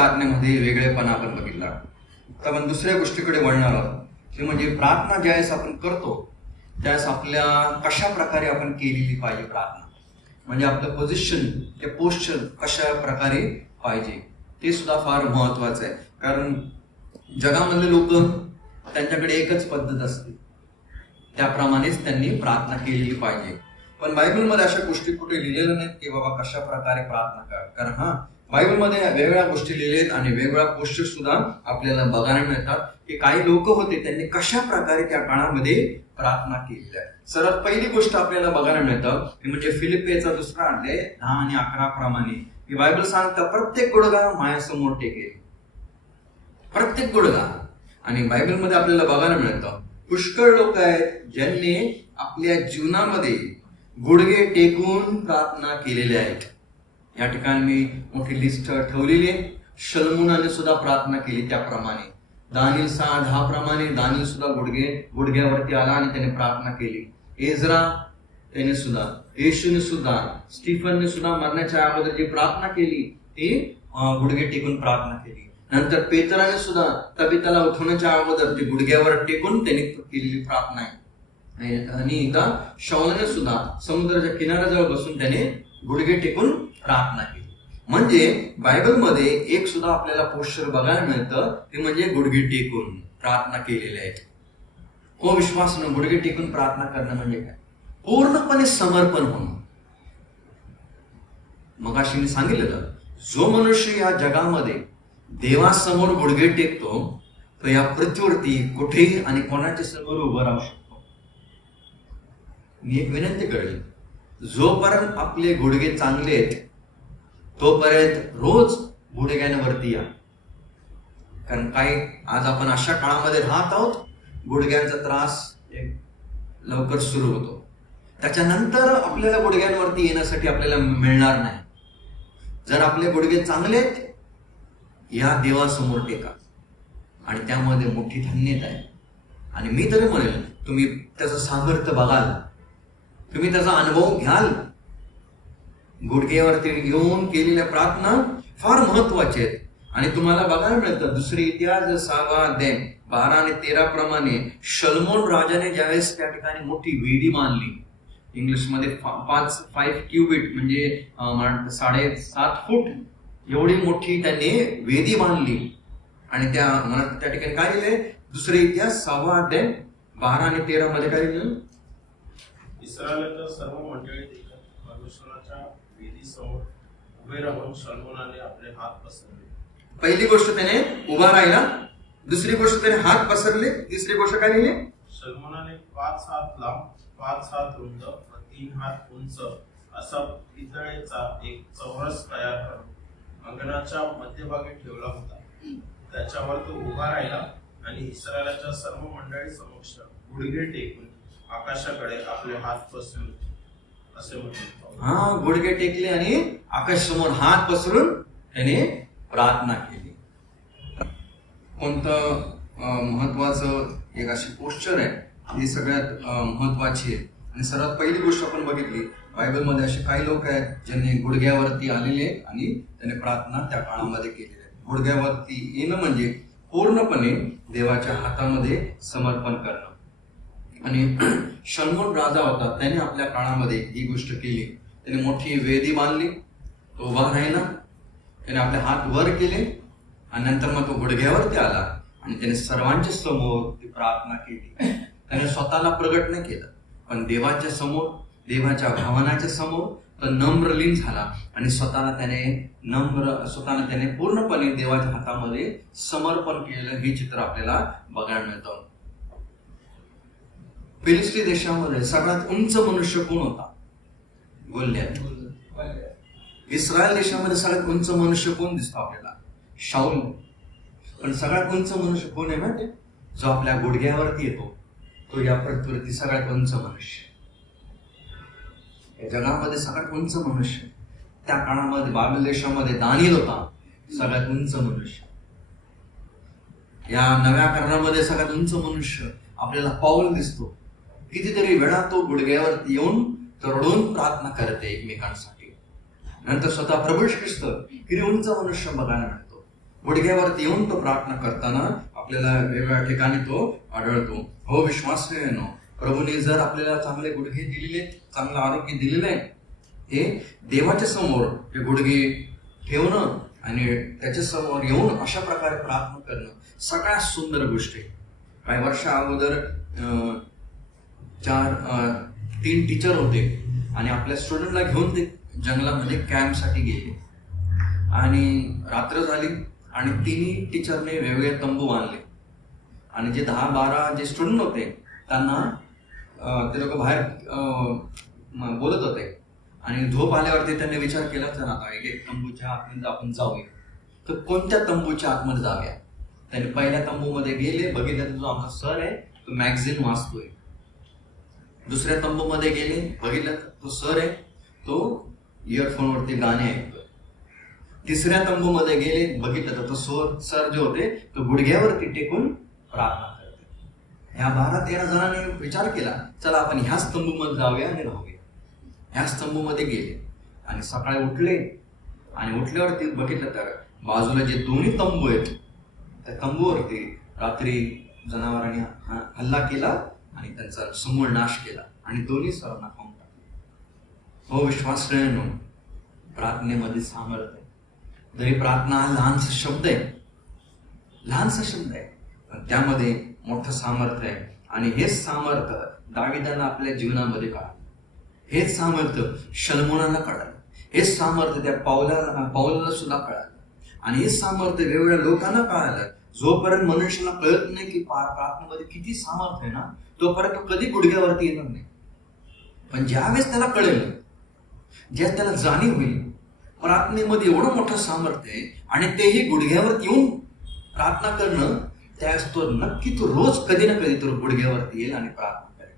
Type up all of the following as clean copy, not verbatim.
प्रार्थनेमध्ये वेगळेपणा आपण बघितला. तर आपण दुसऱ्या गोष्टीकडे वळणार आहोत, की म्हणजे प्रार्थना ज्यावेळेस आपण करतो त्यावेळेस आपल्या कशा प्रकारे आपण केलेली पाहिजे प्रार्थना, म्हणजे आपलं पोझिशन ते पोस्चर कशा प्रकारे पाहिजे ते सुद्धा फार महत्वाचं आहे. कारण जगामधले लोक त्यांच्याकडे एकच पद्धत असते, त्याप्रमाणेच त्यांनी प्रार्थना केलेली पाहिजे. पण बायबलमध्ये अशा गोष्टी कुठे लिहिलेल्या नाहीत की बाबा कशा प्रकारे प्रार्थना करा. कारण बायबलमध्ये वेगवेगळ्या गोष्टी लिहिलेत आणि वेगवेगळ्या पोस्टर सुद्धा आपल्याला बघायला मिळतात की काही लोक होते त्यांनी कशा प्रकारे त्या काळामध्ये प्रार्थना केलेली आहे. सर्वात पहिली गोष्ट आपल्याला बघायला मिळतं ती म्हणजे फिलिप्पीचा 2 अध्याय 10 आणि 11 प्रमाणे की बायबल सांगतं प्रत्येक गुडघा माझ्यासमोर टेकेल, प्रत्येक गुडघा. आणि बायबलमध्ये आपल्याला बघायला मिळतं पुष्कळ लोक आहेत ज्यांनी आपल्या जीवनामध्ये गुडघे टेकून प्रार्थना केलेल्या आहेत. या ठिकाणी मी मोठी लिस्ट ठेवलेली आहे. शलमोनाने सुद्धा प्रार्थना केली त्याप्रमाणे. दानिएल 6:10 प्रमाणे दानिएल सुद्धा गुडघ्यावरती आला आणि त्याने प्रार्थना केली. एजरा त्याने सुद्धा, येशूने सुद्धा, स्टीफनने सुद्धा मरण्याच्या अगोदर जी प्रार्थना केली ती गुडघे टेकून प्रार्थना केली. नंतर पेत्राने सुद्धा तबीताला उठवण्याच्या अगोदर ते गुडघ्यावर टेकून त्याने केलेली प्रार्थना आहे. आणि एकदा शाऊलने सुद्धा समुद्राच्या किनाऱ्याजवळ बसून त्याने गुडघे टेकून प्रार्थना केली. म्हणजे बायबलमध्ये एक सुद्धा आपल्याला पोस्चर बघायला मिळतं ते म्हणजे गुडघे टेकून प्रार्थना केलेले आहेत. हो विश्वासानं गुडघे टेकून प्रार्थना करणं म्हणजे काय? पूर्णपणे समर्पण होणं. मगाशी मी सांगितलेलं जो मनुष्य या जगामध्ये देवासमोर गुडघे टेकतो तो या पृथ्वीवरती कुठेही आणि कोणाच्या समोर उभं राहू शकतो. मी एक विनंती करेल, जोपर्यंत आपले गुडघे चांगले आहेत तोपर्यंत रोज गुडघ्यांवरती या. कारण काही आज आपण अशा काळामध्ये राहत आहोत गुडघ्यांचा त्रास लवकर सुरू होतो. त्याच्यानंतर आपल्याला गुडघ्यांवरती येण्यासाठी आपल्याला मिळणार नाही. जर आपले गुडघे चांगले आहेत या देवासमोर टेका आणि त्यामध्ये मोठी धन्यता आहे. आणि मी तरी म्हणेल तुम्ही त्याचं सामर्थ्य बघाल, तुम्ही त्याचा अनुभव घ्याल. गुडघ्यावरती येऊन केलेल्या प्रार्थना फार महत्वाच्या आहेत. आणि तुम्हाला बघायला मिळतं दुसरे इतिहास 6 अध्याय 12 आणि 13 प्रमाणे शलमोन राजाने ज्यावेळेस त्या ठिकाणी मोठी वेदी बांधली, इंग्लिशमध्ये 5 क्युबिट म्हणजे 7.5 फूट एवढी मोठी त्यांनी वेदी बांधली. आणि त्या ठिकाणी काय लिहिले? दुसरे इतिहास 6 अध्याय 12 आणि 13 मध्ये काय लिहिलं? इस्रायलाच्या सर्व मंडळी परमेश्वराच्या वेदीसमोर उभे राहून शलमोनाने आपले हात पसरले. पहिली गोष्ट त्याने उभा राहिला, दुसरी गोष्ट त्याने हात पसरले, तिसरी गोष्ट काय लिहिली? शलमोनाने 5 हात लांब, 5 हात रुंद व 3 हात उंच असा पितळेचा एक चौरस तयार करून अंगणाच्या मध्यभागी ठेवला होता. त्याच्यावर तो उभा राहिला आणि इस्रायलाच्या सर्व मंडळी समक्ष गुडघे टेकून आकाशाकडे आपले हात पसरून असे म्हटले. गुडघे टेकले आणि आकाशासमोर हात पसरून त्याने प्रार्थना केली. कोणतं महत्वाचं एक अशी पोस्चर आहे ही सगळ्यात महत्वाची आहे. आणि सर्वात पहिली गोष्ट आपण बघितली बायबलमध्ये असे काही लोक आहेत ज्यांनी गुडघ्यावरती आलेले आणि त्याने प्रार्थना त्या काळामध्ये केलेली आहे. गुडघ्यावरती येणं म्हणजे पूर्णपणे देवाच्या हातामध्ये समर्पण करणं. आणि शलमोन राजा होता, त्याने आपल्या काळामध्ये ही गोष्ट केली. त्याने मोठी वेदी बांधली, तो उभा राहिला, त्याने आपले हात वर केले आणि नंतर मग तो गुडघ्यावरती आला आणि त्याने सर्वांच्या समोर ती प्रार्थना केली. त्याने स्वतःला प्रगट नाही केलं, पण देवाच्या समोर, देवाच्या भावनाच्या समोर तो नम्रलीन झाला आणि स्वतःला त्याने पूर्णपणे देवाच्या हातामध्ये समर्पण केलं. हे चित्र आपल्याला बघायला मिळतं. फिलिस्ती देशामध्ये सगळ्यात उंच मनुष्य कोण होता? गोल्याथ. इस्रायल देशामध्ये सगळ्यात उंच मनुष्य कोण दिसतो आपल्याला? शाऊल. पण सगळ्यात उंच मनुष्य कोण आहे माहिती? जो आपल्या गुडघ्यावरती येतो तो या पृथ्वीवरती सगळ्यात उंच मनुष्य. या जगामध्ये सगळ्यात उंच मनुष्य त्या काळामध्ये बाबेल देशामध्ये दानिएल होता, सगळ्यात उंच मनुष्य. या नव्या करारामध्ये सगळ्यात उंच मनुष्य आपल्याला पाऊल दिसतो. कितीतरी वेळा तो गुडघ्यावरती येऊन रडून प्रार्थना करते एकमेकांसाठी. नंतर स्वतः प्रभू ख्रिस्त किती उंच मनुष्य बघायला मिळतो. गुडघ्यावरती येऊन तो प्रार्थना करताना आपल्याला वेगवेगळ्या ठिकाणी तो आढळतो. हो विश्वासाने प्रभूने जर आपल्याला चांगले गुडघे दिलेले, चांगलं आरोग्य दिलेलं आहे, हे देवाच्या समोर हे गुडघे ठेवणं आणि त्याच्या समोर येऊन अशा प्रकारे प्रार्थना करणं सगळ्यात सुंदर गोष्ट आहे. काही वर्षा अगोदर 3 टीचर होते आणि आपल्या स्टुडंटला घेऊन ते जंगलामध्ये कॅम्पसाठी गेले आणि रात्र झाली आणि 3 टीचरने वेगवेगळे तंबू बांधले आणि जे 10-12 जे स्टुडंट होते त्यांना ते लोक बाहेर बोलत होते आणि झोप आल्यावरती त्यांनी विचार केला तर आता एक तंबूच्या आतमध्ये आपण जाऊया. तर कोणत्या तंबूच्या आतमध्ये जाऊया? त्यांनी पहिल्या तंबूमध्ये गेले, बघितलं तर जो आमचा सर आहे तो मॅगझिन वाचतोय. दुसऱ्या तंबूमध्ये गेले, बघितलं तर तो सर आहे तो इयरफोनवरती गाणे ऐकतोय. तिसऱ्या तंबूमध्ये गेले, बघितलं तर तो सर जे होते तो गुडघ्यावरती टेकून प्रार्थना करते. ह्या 12-13 जणांनी विचार केला चला आपण ह्याच तंबूमध्ये जाऊया आणि राहूया. ह्याच तंबूमध्ये गेले आणि सकाळी उठले आणि उठल्यावरती बघितलं तर बाजूला जे दोन्ही तंबू आहेत त्या तंबूवरती रात्री जनावरांनी हल्ला केला आणि त्यांचा समूळ नाश केला आणि दोन्ही सरांना खाऊन टाकले. हो विश्वासाने प्रार्थनेमध्ये सामर्थ्य आहे. जरी प्रार्थना हा लहानसा शब्द आहे पण त्यामध्ये मोठं सामर्थ्य आहे आणि हेच सामर्थ्य दाविदाला आपल्या जीवनामध्ये कळालं. हेच सामर्थ्य शलमोनाला कळालं. हेच सामर्थ्य त्या पाऊलाला सुद्धा कळालं आणि हेच सामर्थ्य वेगवेगळ्या लोकांना कळालं. जोपर्यंत मनुष्याला कळत नाही की प्रार्थनेमध्ये किती सामर्थ्य आहे ना, तोपर्यंत तो कधी गुडघ्यावरती येणार नाही. पण ज्यावेळेस त्याला कळेल, ज्या त्याला जाणीव होईल प्रार्थनेमध्ये एवढं मोठं सामर्थ्य आहे आणि तेही गुडघ्यावरती येऊन प्रार्थना करणं, त्यावेळेस तो नक्की तो रोज कधी ना कधी तो गुडघ्यावरती येईल आणि प्रार्थना करेल.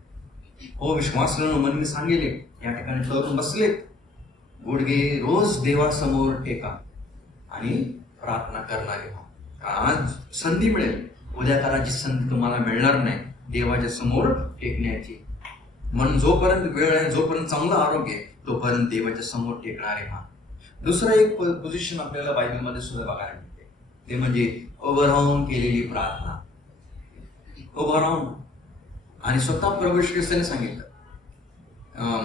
हो विश्वासाने मन मी सांगेल या ठिकाणी तरुण बसलेत, गुडघे रोज देवासमोर टेका आणि प्रार्थना करणारे व्हा. आज संधी मिळेल, उद्या करायची संधी तुम्हाला मिळणार नाही देवाच्या समोर टेकण्याची. म्हणून जोपर्यंत वेळ आहे, जोपर्यंत चांगलं आरोग्य आहे, तोपर्यंत देवाच्या समोर टेकणारे व्हा. दुसरं एक पोझिशन आपल्याला बायबलमध्ये सुद्धा बघायला मिळते, ते म्हणजे उभं राहून केलेली प्रार्थना. उभं राहून आणि स्वतः प्रभू येशू ख्रिस्ताने सांगितलं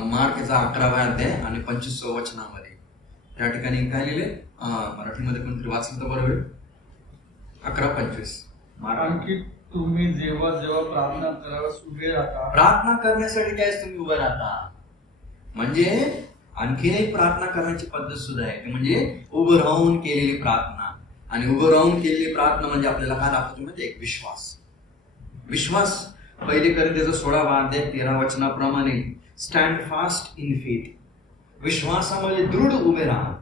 मार्कचा 11वा अध्याय आणि 25व्या वचनामध्ये त्या ठिकाणी काय लिहिले, मराठीमध्ये कोणतरी वाचलं तर बरं होईल. 11:25. आणखी तुम्ही जेव्हा जेव्हा प्रार्थना कराव्यास उभे राहता, प्रार्थना करण्यासाठी काय तुम्ही उभे राहता. म्हणजे आणखीन एक प्रार्थना करण्याची पद्धत सुद्धा आहे, ते म्हणजे उभं राहून केलेली प्रार्थना. आणि उभं राहून केलेली प्रार्थना म्हणजे आपल्याला काय लागतो म्हणजे एक विश्वास. पहिले कोरिंथीय 16वा अध्याय 13 वचनाप्रमाणे स्टँड फास्ट इन फेथ, विश्वासामध्ये दृढ उभे राहा.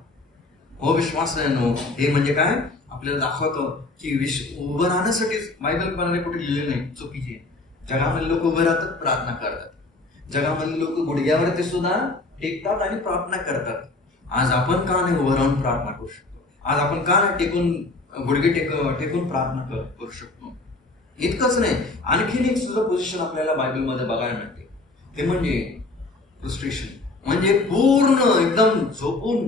हो विश्वासाने हे म्हणजे काय आपल्याला दाखवतो की उभं राहण्यासाठी बायबल कुठे लिहिलेलं नाही, चुकीचे. जगामध्ये लोक उभे राहतात, प्रार्थना करतात. जगामध्ये लोक गुडघ्यावरती सुद्धा टेकतात आणि प्रार्थना करतात. आज आपण का नाही उभं राहून प्रार्थना करू शकतो? आज आपण का नाही गुडघे टेकून प्रार्थना करू शकतो? इतकंच नाही, आणखीन एक सुद्धा पोझिशन आपल्याला बायबलमध्ये बघायला मिळते, ते म्हणजे फ्रस्ट्रेशन. म्हणजे पूर्ण एकदम झोपून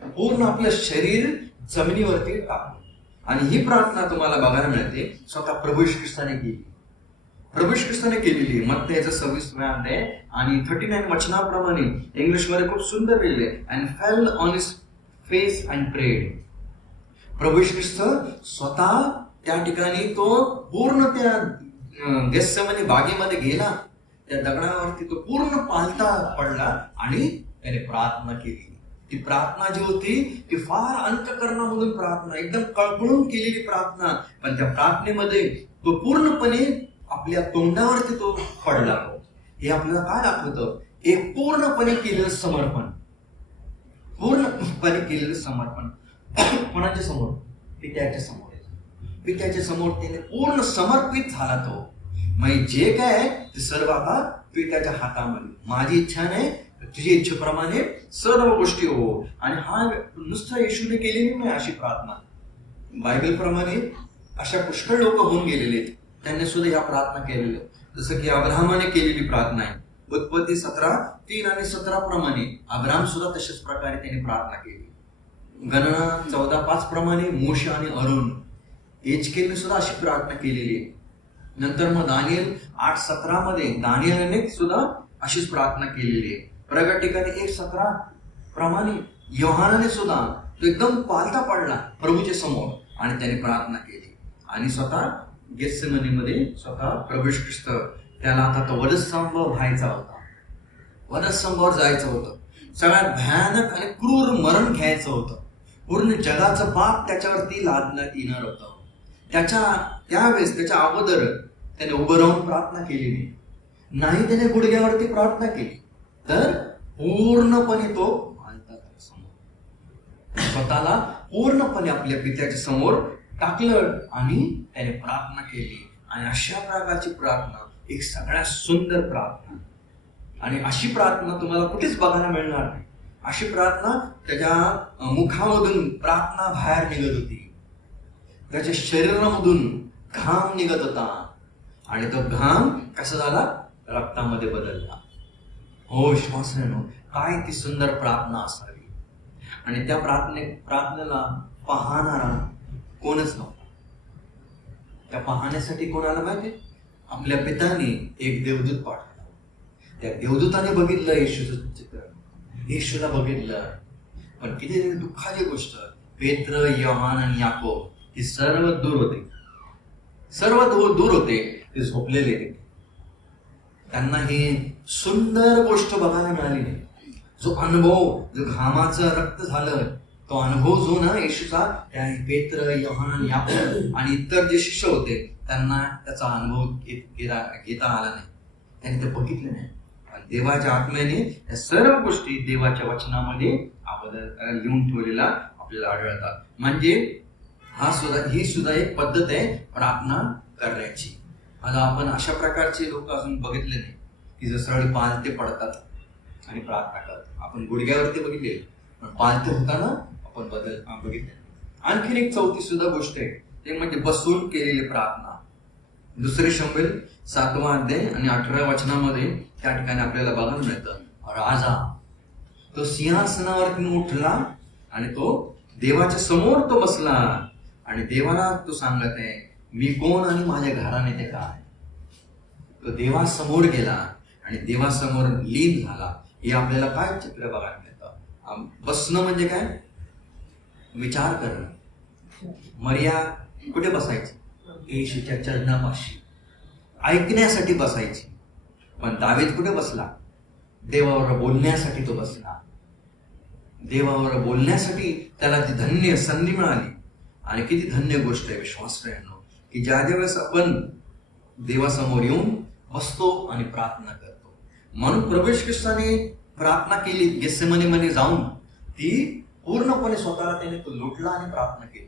पूर्ण आपलं शरीर जमिनीवरती टाकून. आणि ही प्रार्थना तुम्हाला बघायला मिळते स्वतः प्रभू येशू ख्रिस्ताने केलेली. मत्तेचा 26वा अध्याय आणि 39 वचनाप्रमाणे इंग्लिशमध्ये खूप सुंदर लिहिले, and fell on his face and prayed. प्रभू येशू ख्रिस्त स्वतः त्या ठिकाणी तो पूर्ण त्या गेत्सेमनी बागेमध्ये गेला, त्या दगडावरती तो पूर्ण पालथा पडला आणि त्याने प्रार्थना केली. ती प्रार्थना जी होती ती फार अंतःकरणामधून प्रार्थना, एकदम कळकळून केलेली प्रार्थना. पण त्या प्रार्थनेमध्ये तो पूर्णपणे आपल्या तोंडावरती तो पडला. हे आपल्याला काय दाखवतं? एक पूर्णपणे केलेलं समर्पण. कोणाच्या समोर? पित्याच्या समोर त्याने पूर्ण समर्पित झाला तो. म्हणजे जे काय ते सर्व आता पित्याच्या हातामध्ये. माझी इच्छा नाही, तुझ्या इच्छेप्रमाणे सर्व गोष्टी हो. आणि हा नुसतं येशूने केलेली नाही अशी प्रार्थना. बायबल प्रमाणे अशा पुष्कळ लोक होऊन गेलेले आहेत, त्यांनी सुद्धा ह्या प्रार्थना केलेल्या. जसं की अब्राहमाने केलेली प्रार्थना आहे. उत्पत्ती 17:3 आणि 17 प्रमाणे अब्राहम सुद्धा तशाच प्रकारे त्यांनी प्रार्थना केली. गणना 14:5 प्रमाणे मोशे आणि अरुण एचकेलने सुद्धा अशी प्रार्थना केलेली आहे. नंतर मग दानिएल 8:17 मध्ये दानिएलने सुद्धा अशीच प्रार्थना केलेली आहे. प्रगट ठिकाणी 1:17 प्रमाणे योहानाने सुद्धा तो एकदम पालथा पडला प्रभूच्या समोर आणि त्याने प्रार्थना केली आणि स्वतः गेत्सेमनीमध्ये स्वतः प्रभू ख्रिस्त त्याला आता तो वधस्तंभ व्हायचा होता, वधस्तंभावर जायचं होतं, सगळ्यात भयानक आणि क्रूर मरण घ्यायचं होतं, पूर्ण जगाचं पाप त्याच्यावरती लादण्यात येणार होतं. त्यावेळेस त्याच्या अगोदर त्याने उभं राहून प्रार्थना केली नाही, त्याने गुडघ्यावरती प्रार्थना केली, तर पूर्णपणे तो स्वतःला पूर्णपणे आपल्या पित्याच्या समोर टाकलं आणि त्याने प्रार्थना केली. आणि अशा प्रकारची प्रार्थना एक सगळ्यात सुंदर प्रार्थना, आणि अशी प्रार्थना तुम्हाला कुठेच बघायला मिळणार नाही. अशी प्रार्थना त्याच्या मुखामधून प्रार्थना बाहेर निघत होती, त्याच्या शरीरामधून घाम निघत होता आणि तो घाम कसा झाला, रक्तामध्ये बदलला. हो विश्वासाने, काय ती सुंदर प्रार्थना असावी. आणि त्या प्रार्थनेला पाहणारा कोणच नव्हता. त्या पाहण्यासाठी कोणाला माहिती, आपल्या पित्याने एक देवदूत पाठवला. त्या देवदूताने बघितलं येशूचं चित्र, येशूला बघितलं, पण किती दुःखाची गोष्ट, पेत्र, योहान आणि याकोब हे सर्व दूर होते, सर्व दूर होते, ते झोपलेले होते. त्यांना ही सुंदर गोष्ट बघायला मिळाली नाही. जो अनुभव, जो घामाचं रक्त झालं, तो अनुभव जो ना येशूचा, त्या पेत्र, योहान, याकोब आणि इतर जे शिष्य होते त्यांना त्याचा अनुभव घेता आला नाही, त्यांनी ते बघितले नाही. देवाच्या आत्म्याने या सर्व गोष्टी देवाच्या वचनामध्ये अगोदर लिहून ठेवलेला आपल्याला आढळतात. म्हणजे ही सुद्धा एक पद्धत आहे प्रार्थना करण्याची. आता आपण अशा प्रकारचे लोक अजून बघितले नाही की जे सरळ पालथे पडतात आणि प्रार्थना करतात. आपण गुडघ्यावरती बघितले, पण पालथे होताना आपण बघितले. आणखीन एक चौथी सुद्धा गोष्ट आहे, ते म्हणजे बसून केलेली प्रार्थना. 2 शमूएल 7 अध्याय आणि 18 वचनामध्ये त्या ठिकाणी आपल्याला बघायला मिळतं, राजा तो सिंहासनावरती उठला आणि तो देवाच्या समोर तो बसला आणि देवाला तो सांगत आहे, मी कोण आणि माझ्या घराने ते काय. तो देवासमोर गेला आणि देवासमोर लीन झाला. हे आपल्याला काय चित्र बघायला मिळतं. बसणं म्हणजे काय, विचार करणं. मर्या कुठे बसायची, येशूच्या चरणापाशी ऐकण्यासाठी बसायची. पण दावीद कुठे बसला, देवावर बोलण्यासाठी तो बसला. देवावर बोलण्यासाठी त्याला ती धन्य संधी मिळाली. आणि किती धन्य गोष्ट आहे विश्वासाने की ज्या वेळेस आपण देवासमोर येऊन बसतो आणि प्रार्थना करतो. म्हणून प्रभू ख्रिस्ताने प्रार्थना केली गेत्सेमनीमध्ये जाऊन, ती पूर्णपणे स्वतःला त्याने तो लुटला आणि प्रार्थना केली.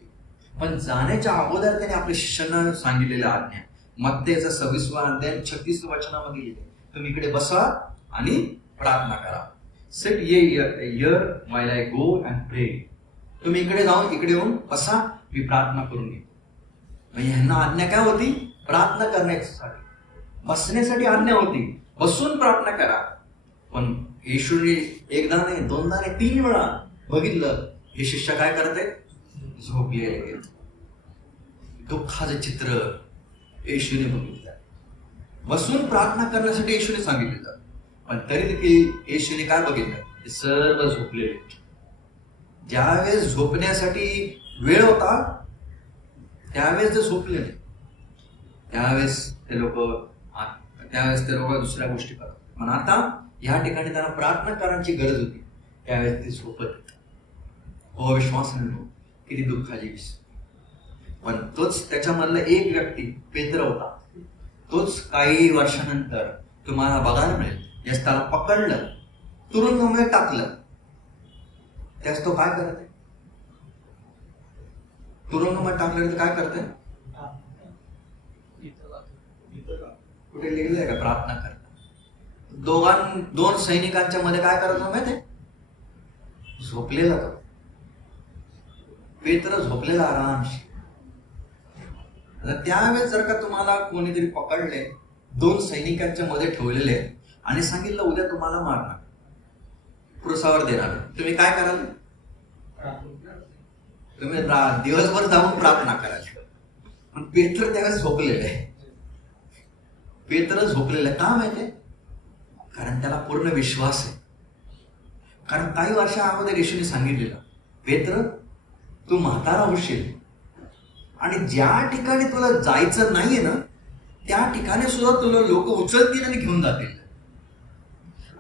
पण जाण्याच्या अगोदर त्याने आपल्या शिष्यांना सांगितलेल्या आज्ञा, मत्तेचा 26 अध्याय 36 वचनामध्ये लिहिले, तुम्ही इकडे बसा आणि प्रार्थना करा. Sit here while I go and प्रे. तुम्ही इकडे जाऊन इकडे येऊन बसा, मी प्रार्थना करून घेतो. म्हणजे ह्यांना आज्ञा काय होती, प्रार्थना करण्यासाठी. बसण्यासाठी आज्ञा होती, बसून प्रार्थना करा. पण येशूने एकदा नाही, दोनदा नाही, 3 वेळा बघितलं हे शिष्य काय करत आहेत, झोपलेले. दुःखाचं चित्र येशूने बघितलं. बसून प्रार्थना करण्यासाठी येशूने सांगितलं, पण तरी देखील येशूने काय बघितलं, ते सर्व झोपलेले. ज्यावेळेस झोपण्यासाठी वेळ होता त्यावेळेस ते झोपले नाही. त्यावेळेस ते लोक दुसऱ्या गोष्टी करतात. पण आता या ठिकाणी त्यांना प्रार्थना करण्याची गरज होती, त्यावेळेस ते झोपत. हो विश्वासाने, किती दुःखाची विषय. पण तोच त्याच्यामधला एक व्यक्ती पेत्र होता, तोच काही वर्षानंतर तुम्हाला बघायला मिळेल, यास त्याला पकडलं, तुरुंगामध्ये टाकलं. त्यास तो काय करत आहे, तुरुंगामध्ये टाकलं तर काय करत आहे, कुठे लिहिलंय का प्रार्थना करत. 2 सैनिकांच्या मध्ये काय करत होता माहिती, झोपलेला तो पेत्र, झोपलेला आरामशी. त्यावेळेस जर का तुम्हाला कोणीतरी पकडले, 2 सैनिकांच्या मध्ये ठेवलेले आणि सांगितलं उद्या तुम्हाला मारणार, पुरसावर देणार, तुम्ही काय कराल, तुम्ही दिवसभर जाऊन प्रार्थना करायची. पण पेत्र त्यावेळेस झोपलेलं आहे. पेत्र झोपलेलं आहे. का माहितीये? कारण त्याला पूर्ण विश्वास आहे. कारण काही वर्षा अगोदर येशूने सांगितलेलं, पेत्र तू म्हातारा होशील आणि ज्या ठिकाणी तुला जायचं नाहीये ना त्या ठिकाणी सुद्धा तुला लोक उचलतील आणि घेऊन जातील.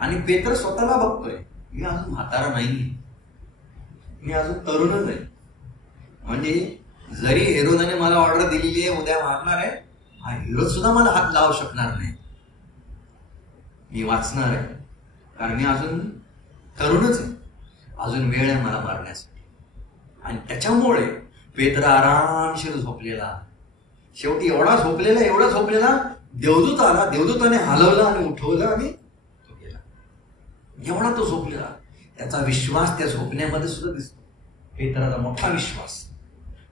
आणि पेत्र स्वतःला बघतोय, मी अजून म्हातारा नाही, मी अजून तरुणच आहे. म्हणजे जरी हेरोदाने मला ऑर्डर दिलेली आहे उद्या मारणार आहे, हा हेरोद सुद्धा मला हात लावू शकणार नाही. मी वाचणार आहे कारण मी अजून तरुणच आहे, अजून वेळ आहे मला मारण्यासाठी. आणि त्याच्यामुळे पेत्र आरामशीर झोपलेला. शेवटी एवढा झोपलेला देवदूत आला, देवदूताने हलवलं आणि उठवलं आणि तो गेला. एवढा तो झोपलेला. त्याचा विश्वास त्या झोपण्यामध्ये सुद्धा दिसतो. पेत्राचा मोठा विश्वास.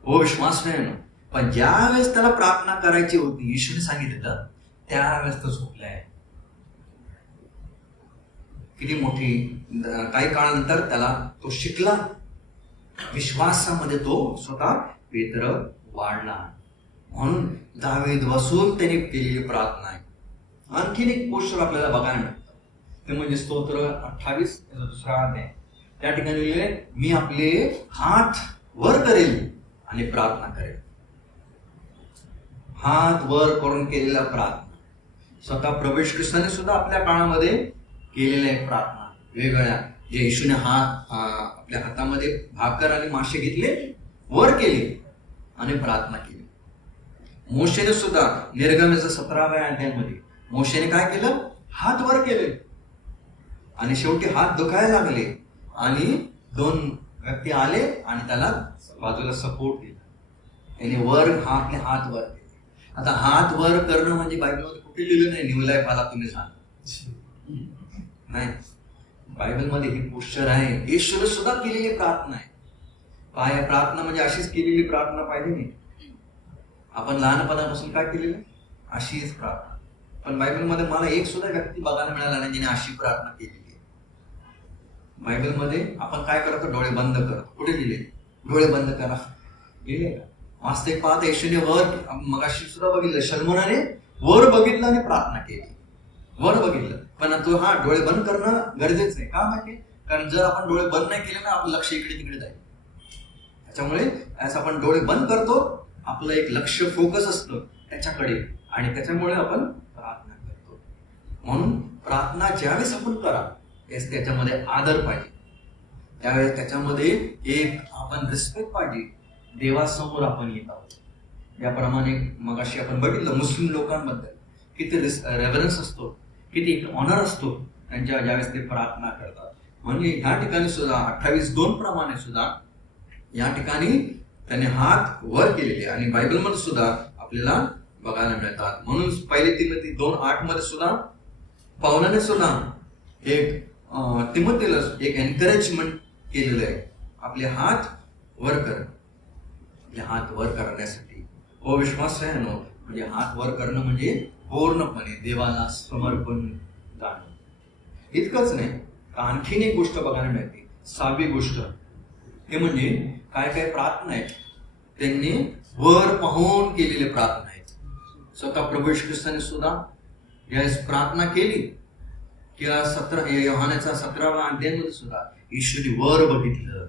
हो, विश्वास नाही ना, पण ज्या वेळेस त्याला प्रार्थना करायची होती येशूने सांगितलं त्यावेळेस तो झोपलाय. किती मोठी. काही काळानंतर त्याला तो शिकला. विश्वासामध्ये तो स्वतः पेत्र वाढला. म्हणून दावीद बसून त्याने केलेली प्रार्थना आहे. आणखीन एक गोष्ट आपल्याला बघायला मिळतं, ते म्हणजे स्तोत्र 28 दुसरा अध्याय. त्या ठिकाणी लिहिले, मी आपले हात वर करेल आणि प्रार्थना करेल. हात वर करून केलेला प्रार्थना. स्वतः प्रभू येशू ख्रिस्ताने सुद्धा आपल्या काळामध्ये केलेल्या एक प्रार्थना वेगवेगळ्या, जे येशूने आपल्या हातामध्ये भाकर आणि मासे घेतले, वर केले आणि प्रार्थना केली. मोशेने सुद्धा निर्गमनाच्या 17व्या अध्यायामध्ये मोशेने काय केलं? हात वर केले आणि शेवटी हात दुखायला लागले आणि 2 व्यक्ती आले आणि त्याला बाजूला सपोर्ट दिला. त्याने वर आपले हात वर केले. आता हात वर करणं म्हणजे बायबलमध्ये कुठे लिहिलं नाही, निवलाय मला तुम्ही सांगा नाही. बायबलमध्ये ही पोस्चर आहे. येशूने सुद्धा केलेली प्रार्थना आहे. काय प्रार्थना म्हणजे अशीच केलेली प्रार्थना पाहिजे नाही. आपण लहानपणापासून काय केलेलं अशीच प्रार्थना. पण बायबलमध्ये मला एक सुद्धा व्यक्ती बघायला मिळाला नाही जिने अशी प्रार्थना केलेली आहे. बायबलमध्ये आपण काय करतो? डोळे बंद करतो. कुठे लिहिले? डोळे बंद करा लिहिले का? वास्तविक पाहता येशूने वर, मग अशी सुद्धा बघितलं, शल्मोनाने वर बघितलं आणि प्रार्थना केली. वर बघितलं, पण तो डोळे बंद करणं गरजेचं आहे. का माहिती? कारण जर आपण डोळे बंद नाही केले ना आपलं लक्ष इकडे तिकडे जाईल. त्याच्यामुळे असं आपण डोळे बंद करतो, आपलं एक लक्ष फोकस असतं त्याच्याकडे आणि त्याच्यामुळे आपण प्रार्थना करतो. म्हणून प्रार्थना ज्यावेळेस आपण करा त्याच्यामध्ये आदर पाहिजे, त्यावेळेस त्याच्यामध्ये एक आपण रिस्पेक्ट पाहिजे. देवासमोर आपण येत आहोत. याप्रमाणे मगाशी आपण बघितलं मुस्लिम लोकांबद्दल किती रेव्हरन्स असतो, किती ऑनर असतो त्यांच्या ज्यावेळेस ते प्रार्थना करतात. म्हणजे ह्या ठिकाणी सुद्धा 28:2 प्रमाणे सुद्धा या ठिकाणी त्याने हात वर केलेले आणि बायबलमध्ये सुद्धा आपल्याला बघायला मिळतात. म्हणून पहिले तिमोथी 2:8 मध्ये सुद्धा पौलाने सुद्धा एक तिमोथीला एक एनकरेजमेंट केलेलं आहे, आपले हात वर कर. आपले हात वर करण्यासाठी विश्वास आहे ना, म्हणजे हात वर करणं म्हणजे पूर्णपणे देवाला समर्पण जाणं. इतकंच नाही, आणखीन एक गोष्ट बघायला मिळते. 6वी गोष्ट हे म्हणजे काय काय प्रार्थना आहेत त्यांनी वर पाहून केलेले प्रार्थना आहेत. स्वतः प्रभू येशू ख्रिस्ताने सुद्धा यावेळेस प्रार्थना केली किंवा योहानाच्या 17व्या अध्यायामध्ये सुद्धा येशूने वर बघितलं.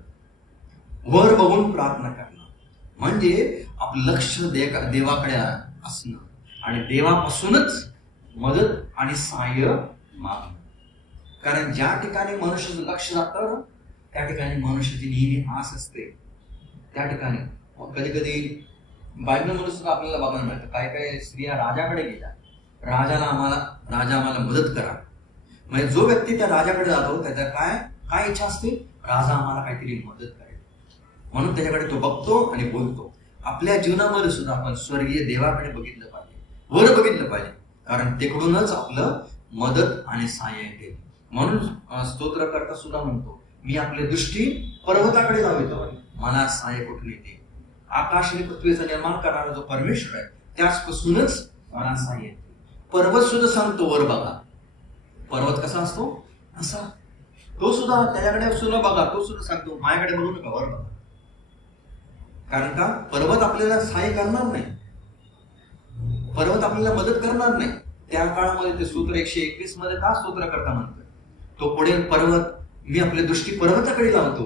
वर बघून प्रार्थना करणं म्हणजे आपलं लक्ष देवाकडे असणं आणि देवापासूनच मदत आणि सहाय्य मागणं. कारण ज्या ठिकाणी मनुष्याचं लक्ष जातं त्या ठिकाणी मनुष्याची नेहमी आस असते. त्या ठिकाणी कधी कधी बायबलमध्ये सुद्धा आपल्याला बघायला मिळतं काय काय स्त्रिया राजाकडे गेल्या, राजा आम्हाला मदत करा. म्हणजे जो व्यक्ती त्या राजाकडे जातो त्याच्या काय इच्छा असते? राजा आम्हाला काहीतरी मदत करेल म्हणून त्याच्याकडे तो बघतो आणि बोलतो. आपल्या जीवनामध्ये सुद्धा आपण स्वर्गीय देवाकडे बघितलं पाहिजे, वर बघितलं पाहिजे, कारण तिकडूनच आपलं मदत आणि सहाय्य येते. म्हणून स्तोत्रकर्ता सुद्धा म्हणतो, मी आपली दृष्टी पर्वताकडे लावतो, मला सहाय्य कुठून येते? आकाश आणि पृथ्वीचं निर्माण करणारा जो परमेश्वर आहे त्याचपासूनच मला सहाय्य येते. पर्वत सुद्धा सांगतो वर बघा. पर्वत कसा असतो? असा. तो सुद्धा त्याच्याकडे सुद्धा बघा, तो सुद्धा सांगतो माझ्याकडे बघू नका, वर बघा. कारण का पर्वत आपल्याला सहाय्य करणार नाही, पर्वत आपल्याला मदत करणार नाही. त्या काळामध्ये ते सूत्र 121 मध्ये का स्तोत्रकर्ता म्हणतो, तो पुढे पर्वत, मी आपली दृष्टी पर्वताकडे लावतो.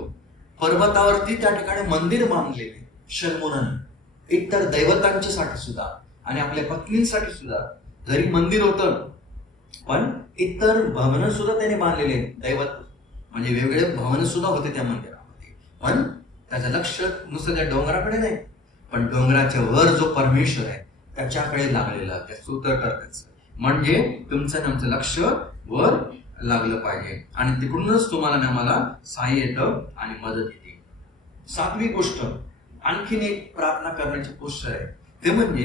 पर्वतावरती त्या ठिकाणी मंदिर बांधलेले शल्मोनाने, एकतर दैवतांच्या साठी सुद्धा आणि आपल्या पत्नींसाठी सुद्धा जरी मंदिर होतं, पण इतर भवन सुद्धा त्याने बांधलेले दैवत, म्हणजे वेगवेगळे भवन सुद्धा होते त्या मंदिरामध्ये. पण त्याचं लक्ष नुसतं त्या डोंगराकडे नाही, पण डोंगराच्या वर जो परमेश्वर आहे त्याच्याकडे लागलेला त्या स्तोत्रकर्त्याचं. म्हणजे तुमचं आमचं लक्ष वर लागलं पाहिजे आणि तिकडूनच तुम्हाला ना मला सहाय्य येतं आणि मदत येते. 7वी गोष्ट, आणखीन एक प्रार्थना करण्याची गोष्ट आहे, ते म्हणजे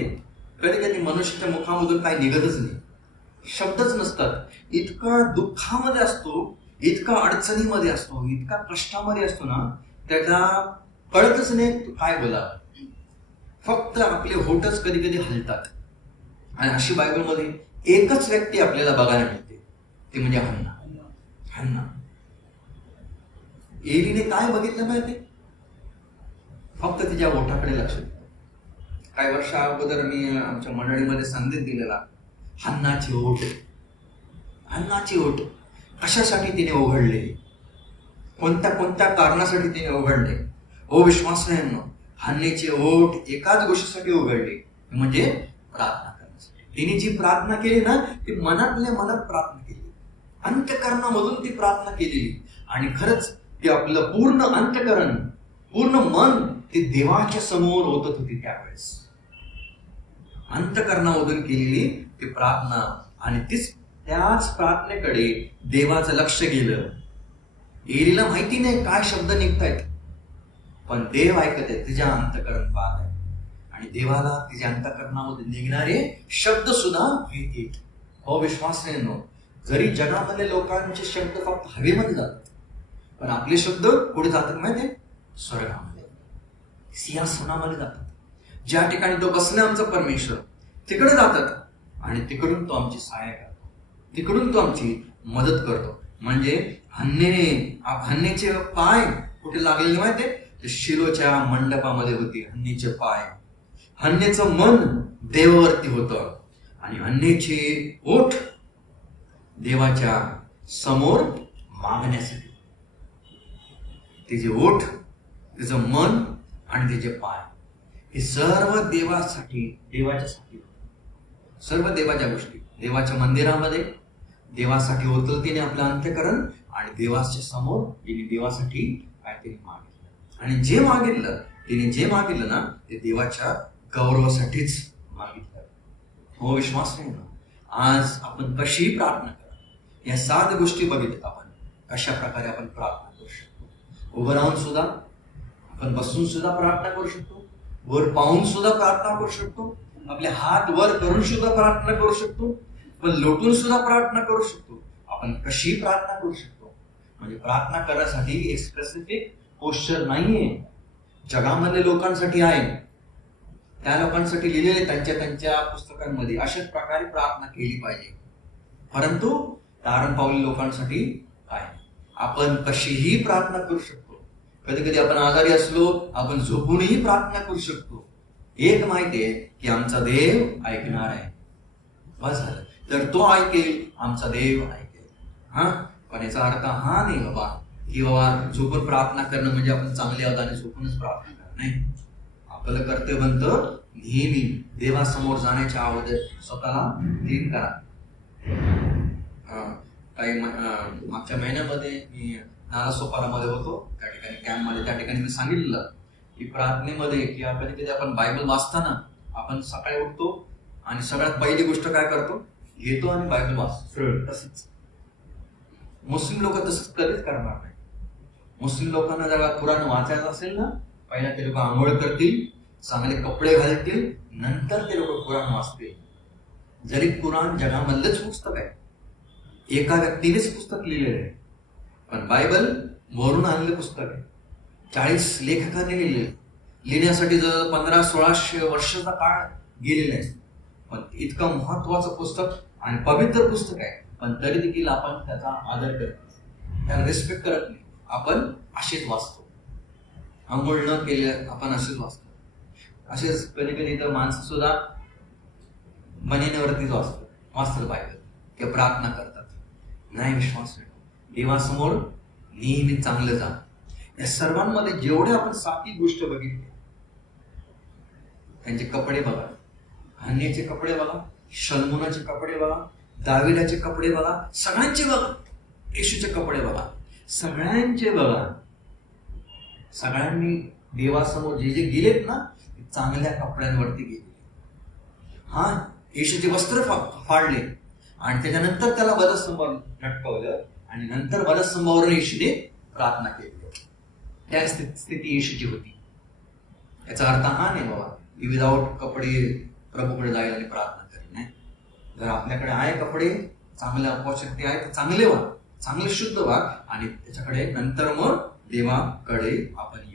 कधी कधी मनुष्याच्या मुखामधून काही निघतच नाही, शब्दच नसतात. इतका दुःखामध्ये असतो, इतका अडचणीमध्ये असतो, इतका कष्टामध्ये असतो ना, त्याला कळतच नाही काय बोलावं. फक्त आपले होठच कधी कधी हलतात. आणि अशी बायबलमध्ये एकच व्यक्ती आपल्याला बघायला मिळते, ते म्हणजे हन्ना. हन्ना एलीने काय बघितलं माहिती, फक्त तिच्या ओठाकडे लक्ष दिलं. काही वर्षा अगोदर मी आमच्या मंडळीमध्ये संदेश दिलेला, हन्नाची ओठ. हन्नाची ओठ कशासाठी तिने उघडले, कोणत्या कोणत्या कारणासाठी तिने उघडले. ओ विश्वासांनो, हन्नेचे ओठ एकाच गोष्टीसाठी उघडले, म्हणजे प्रार्थना करण्यासाठी. तिने जी प्रार्थना केली ना, ती मनातल्या मनात प्रार्थना केली, अंतःकरणामधून ती प्रार्थना केलेली. आणि खरंच ती आपलं पूर्ण अंतःकरण, पूर्ण मन ते देवाच्या समोर ओतत होती. त्यावेळेस अंतःकरणामधून केलेली ती प्रार्थना, आणि त्याच प्रार्थनेकडे देवाचं लक्ष गेलं. एलीला माहिती नाही काय शब्द निघतायत, पण देव ऐकत आहे, तिच्या अंतःकरण पाहत आहे. आणि देवाला तिच्या अंतःकरणामध्ये निघणारे शब्द सुद्धा येतील. हो विश्वासांनो, जरी जगामध्ये लोकांचे शब्द फक्त हवेमध्ये जातात, पण आपले शब्द कुठे जातात माहिती, स्वर्गामध्ये, सिंहासनामध्ये जातात. ज्या ठिकाणी तो बसला आमचा परमेश्वर, तिकडे जातात आणि तिकडून तो आमची सहाय्य करतो, तिकडून तो आमची मदत करतो. म्हणजे हन्नेचे पाय कुठे लागलेले माहितीये, ते शिलोच्या मंडपामध्ये होते हन्नेचे पाय. हन्नेचं मन देवावरती होतं आणि हन्नेचे ओठ देवाच्या समोर मागण्यासाठी. तिचे ओठ, तिचं मन आणि तिचे पाय हे सर्व देवासाठी, देवाच्यासाठी, सर्व देवाच्या गोष्टी देवाच्या मंदिरामध्ये देवासाठी होतं तिने आपलं अंत्यकरण, आणि देवाच्या समोर तिने देवासाठी काहीतरी मागितलं. आणि जे मागितलं, तिने जे मागितलं ना, ते देवाच्या गौरवासाठीच मागितलं. हो विश्वास नाही ना, आज आपण कशी प्रार्थना करा, या 7 गोष्टी बघितल्या आपण, कशा प्रकारे आपण प्रार्थना करू शकतो. उभं राहून सुद्धा आपण, बसून सुद्धा प्रार्थना करू शकतो, वर पाहून सुद्धा प्रार्थना करू शकतो, आपले हात वर करून सुद्धा प्रार्थना करू शकतो, पण लोटून सुद्धा प्रार्थना करू शकतो. आपण कशी प्रार्थना करू शकतो, म्हणजे प्रार्थना करण्यासाठी एक स्पेसिफिक पोस्चर नाहीये. जगामधल्या लोकांसाठी आहे, त्या लोकांसाठी लिहिलेले त्यांच्या पुस्तकांमध्ये अशाच प्रकारे प्रार्थना केली पाहिजे. परंतु तारण पावलेल्या लोकांसाठी काय, आपण कशीही प्रार्थना करू शकतो. कधी कधी आपण आजारी असलो, आपण झोपूनही प्रार्थना करू शकतो. एक माहितीये की आमचा देव ऐकणार आहे, बस झालं. तर तो ऐकेल, आमचा देव ऐकेल. हा, पण याचा अर्थ हा नाही बाबा की बाबा झोपून प्रार्थना करणं म्हणजे आपण चांगले आहोत आणि झोपूनच प्रार्थना करणं नाही. आपलं कर्तव्य बनतं नेहमी देवासमोर जाण्याच्या अगोदर स्वतःला क्लीन करा. काही मागच्या महिन्यामध्ये मी नालासोपारामध्ये होतो, त्या ठिकाणी कॅम्पमध्ये. त्या ठिकाणी मी सांगितलं की प्रार्थनेमध्ये किंवा कधी कधी आपण बायबल वाचताना आपण सकाळी उठतो आणि सगळ्यात पहिली गोष्ट काय करतो, घेतो आणि बायबल वाचतो. तसंच मुस्लिम लोक तसंच कधीच करणार नाही. मुस्लिम लोकांना जर कुराण वाचायचं असेल ना, पहिला ते लोक आंघोळ करतील, चांगले कपडे घालतील, नंतर ते लोक कुराण वाचतील. जरी कुराण जगामधलंच पुस्तक आहे, एका व्यक्तीनेच पुस्तक लिहिलेलं आहे, पण बायबल वरून आणलेलं पुस्तक आहे. 40 लेखकांनी लिहिण्यासाठी जर 1500-1600 वर्षाचा काळ गेलेला आहे. पण इतकं महत्वाचं पुस्तक आणि पवित्र पुस्तक आहे, पण तरी देखील आपण त्याचा आदर करत नाही, त्याला रिस्पेक्ट करत नाही. आपण असेच वाचतो, आंघोळ न केले आपण असेच वाचतो. असेच कधी कधी तर माणसं सुद्धा बनिनेवरतीच वाचतात बायबल किंवा प्रार्थना करतात. नाही विश्वास ठेवा, देवासमोर नेहमी चांगलं जा. या सर्वांमध्ये जेवढे आपण 7 गोष्ट बघितली, त्यांचे कपडे बघा, हन्नेचे कपडे बघा, शल्मुनाचे कपडे बघा, दाविदाचे कपडे बघा, सगळ्यांचे बघा, येशूचे कपडे बघा, सगळ्यांचे बघा. सगळ्यांनी देवासमोर जे जे गेलेत ना, चांगल्या कपड्यांवरती गेले. हा, येशूचे वस्त्र फाडले आणि त्याच्यानंतर त्याला वधस्तंभावर लटकवलं आणि नंतर वधस्तंभावरून येशूने प्रार्थना केली. त्या स्थिती येशूची होती. याचा अर्थ हा नाही बाबा की विदाऊट कपडे प्रभूकडे जाईल आणि प्रार्थना करेल. नाही, जर आपल्याकडे आहे कपडे, चांगल्या अपॉर्च्युनिटी आहे, तर चांगले व्हा, चांगले शुद्ध व्हा आणि त्याच्याकडे नंतर मग देवाकडे आपण